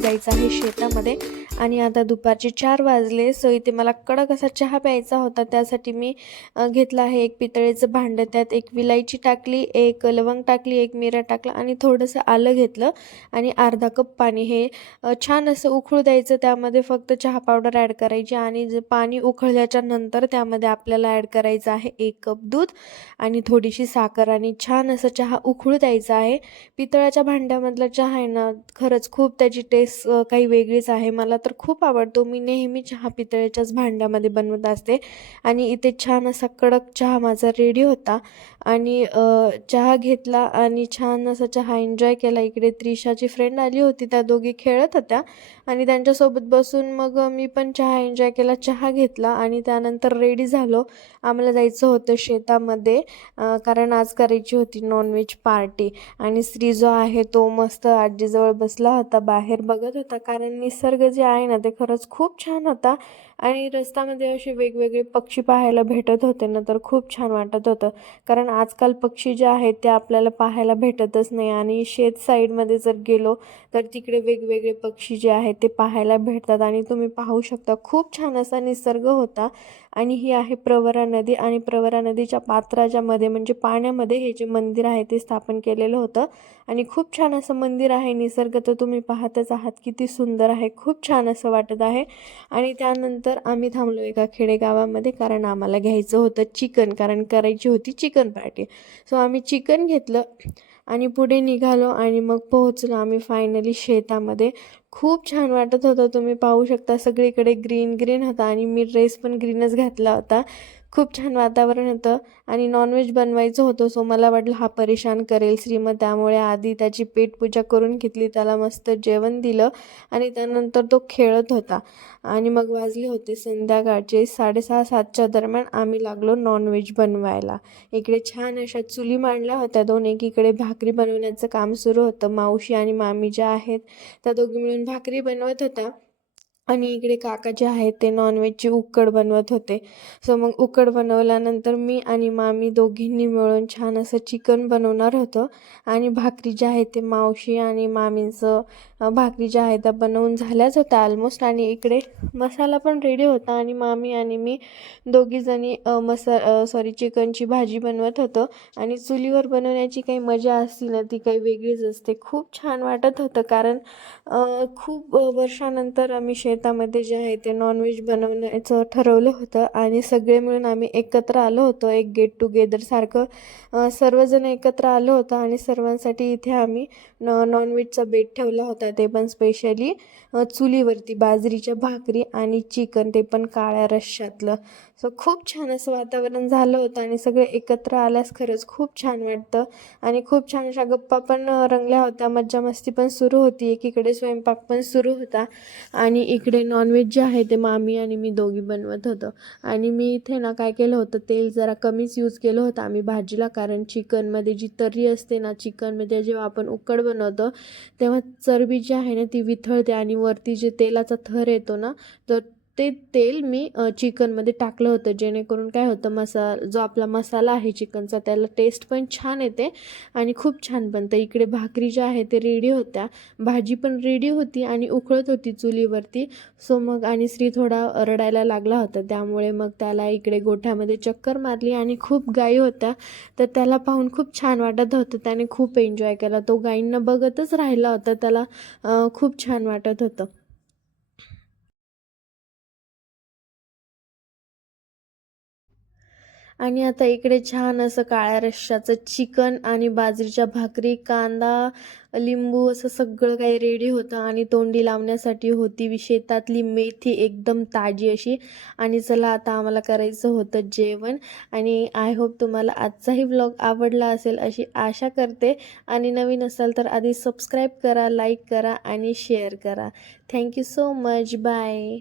द्यायचं आहे शेतामध्ये. आणि आता दुपारचे चार वाजले सो इथे मला कडक असा चहा प्यायचा होता. त्यासाठी मी घेतला आहे एक पितळेचं भांडं. त्यात एक विलायची टाकली एक लवंग टाकली एक मिरा टाकला आणि थोडंसं आलं घेतलं. आणि अर्धा कप पाणी हे छान असं उखळू द्यायचं. त्यामध्ये फक्त चहा पावडर ॲड करायची आणि पाणी उखळल्याच्या नंतर त्यामध्ये आपल्याला ॲड करायचं आहे एक कप दूध आणि थोडीशी साखर आणि छान असं चहा उखळू द्यायचा आहे. पितळाच्या भांड्यामधला चहा आहे ना खरंच खूप त्याची टेस्ट अ, काही वेगळीच आहे. मला तर खूप आवडतो. मी नेहमी चहा पितळेच्याच भांड्यामध्ये बनवत असते. आणि इथे छान असा कडक चहा माझा रेडी होता. आणि चहा घेतला आणि छान असा चहा एन्जॉय केला. इकडे त्रिशाची फ्रेंड आली होती. त्या दोघी खेळत होत्या. आणि त्यांच्यासोबत बसून मग मी पण चहा एन्जॉय केला. चहा घेतला आणि त्यानंतर रेडी झालो. आम्हाला जायचं होतं शेतामध्ये कारण आज करायची होती नॉनव्हेज पार्टी आणि स्त्री जो आहे तो मस्त आजीजवळ बसला होता. बाहेर बघ बघत होता. कारण निसर्ग जे आहे ना ते खरंच खूप छान होता. आणि रस्त्यामध्ये असे वेगवेगळे पक्षी पाहायला भेटत होते ना तर खूप छान वाटत होतं. कारण आजकाल पक्षी जे आहेत ते आपल्याला पाहायला भेटतच नाही. आणि शेत साईडमध्ये जर गेलो तर तिकडे वेगवेगळे पक्षी जे आहेत ते पाहायला भेटतात. आणि तुम्ही पाहू शकता खूप छान असा निसर्ग होता. आणि ही आहे प्रवरा नदी. आणि प्रवरा नदीच्या पात्राच्या मध्ये म्हणजे पाण्यामध्ये हे जे मंदिर आहे ते स्थापन केलेलं होतं. आणि खूप छान असं मंदिर आहे. निसर्ग तर तुम्ही पाहतच आहात. किती सुंदर आहे खूप छान असं वाटत आहे. आणि त्यानंतर आम्ही थांबलो एका खेडेगावामध्ये कारण आम्हाला घ्यायचं होतं चिकन कारण करायची होती चिकन पार्टी सो आम्ही चिकन घेतलं आणि पुढे निघालो आणि मग पोहोचलो आम्ही फायनली शेतामध्ये. खूप छान वाटत होतं. तुम्ही पाहू शकता सगळीकडे ग्रीन ग्रीन होता आणि मी ड्रेस पण ग्रीनच घातला होता. खूप छान वातावरण होतं आणि नॉनव्हेज बनवायचं होतं सो मला वाटलं हा परेशान करेल श्रीमत. त्यामुळे आधी त्याची पेटपूजा करून घेतली त्याला मस्त जेवण दिलं आणि त्यानंतर तो खेळत होता. आणि मग वाजले होते संध्याकाळचे साडेसहा सातच्या दरम्यान आम्ही लागलो नॉनव्हेज बनवायला. इकडे छान अशा चुली मांडल्या होत्या दोन. एकीकडे भाकरी बनवण्याचं काम सुरू होतं. मावशी आणि मामी ज्या आहेत त्या दोघी मिळून भाकरी बनवत होत्या. आणि इकडे काका जे आहेत ते नॉनव्हेजची उकड बनवत होते. सो मग उकड बनवल्यानंतर मी आणि मामी दोघींनी मिळून छान असं चिकन बनवणार होतं. आणि भाकरी ज्या आहे ते मावशी आणि मामींचं भाकरी ज्या आहेत त्या बनवून झाल्याच होत्या ऑलमोस्ट आणि इकडे मसाला पण रेडी होता आणि मामी आणि मी दोघीजणी मसा सॉरी चिकनची भाजी बनवत होतो. आणि चुलीवर बनवण्याची काही मजा असती ना ती काही वेगळीच असते. खूप छान वाटत होतं कारण खूप वर्षानंतर आम्ही शेत शेतामध्ये जे आहे ते नॉनव्हेज बनवण्याचं ठरवलं होतं आणि सगळे मिळून आम्ही एकत्र आलो होतो एक गेट टुगेदरसारखं सर्वजण एकत्र आलो होतो आणि सर्वांसाठी इथे आम्ही न नॉनव्हेजचा बेट ठेवला होता. ते पण स्पेशली चुलीवरती बाजरीच्या भाकरी आणि चिकन ते पण काळ्या रश्श्यातलं. सो खूप छान असं वातावरण झालं होतं आणि सगळे एकत्र आल्यास खरंच खूप छान वाटतं. आणि खूप छान अशा गप्पा पण रंगल्या होत्या. मज्जा मस्ती पण सुरू होती. एकीकडे स्वयंपाक पण सुरू होता. आणि इकडे नॉनव्हेज जे आहे ते मामी आणि मी दोघी बनवत होतो. आणि मी इथे ना काय केलं होतं तेल जरा कमीच यूज केलं होतं आम्ही भाजीला कारण चिकनमध्ये जी तर्री असते ना चिकनमध्ये जेव्हा आपण उकड बनवतो तेव्हा चरबी जी आहे ना ती विथळते आणि वरती जे तेलाचा थर येतो ना तर ते तेल मी चिकनमध्ये टाकलं होतं. जेणेकरून काय होतं मसा जो आपला मसाला आहे चिकनचा त्याला टेस्ट पण छान येते आणि खूप छान बनतं. इकडे भाकरी ज्या आहे ते रेडी होत्या. भाजी पण रेडी होती आणि उकळत होती चुलीवरती. सो मग आणि श्री थोडा रडायला लागला होता. त्यामुळे मग त्याला इकडे गोठ्यामध्ये चक्कर मारली आणि खूप गायी होत्या. तर त्याला पाहून खूप छान वाटत होतं. त्याने खूप एन्जॉय केला. तो गायींना बघतच राहिला होता. त्याला खूप छान वाटत होतं. आणि आता इकडे छान असं काळ्या रश्श्याचं चिकन आणि बाजरीच्या भाकरी कांदा लिंबू असं सगळं काही रेडी होतं आणि तोंडी लावण्यासाठी होती शेतातली मेथी एकदम ताजी अशी. आणि चला आता आम्हाला करायचं होतं जेवण. आणि आय होप तुम्हाला आजचाही ब्लॉग आवडला असेल अशी आशा करते. आणि नवीन असाल तर आधी सबस्क्राईब करा लाईक करा आणि शेअर करा. Thank you so much bye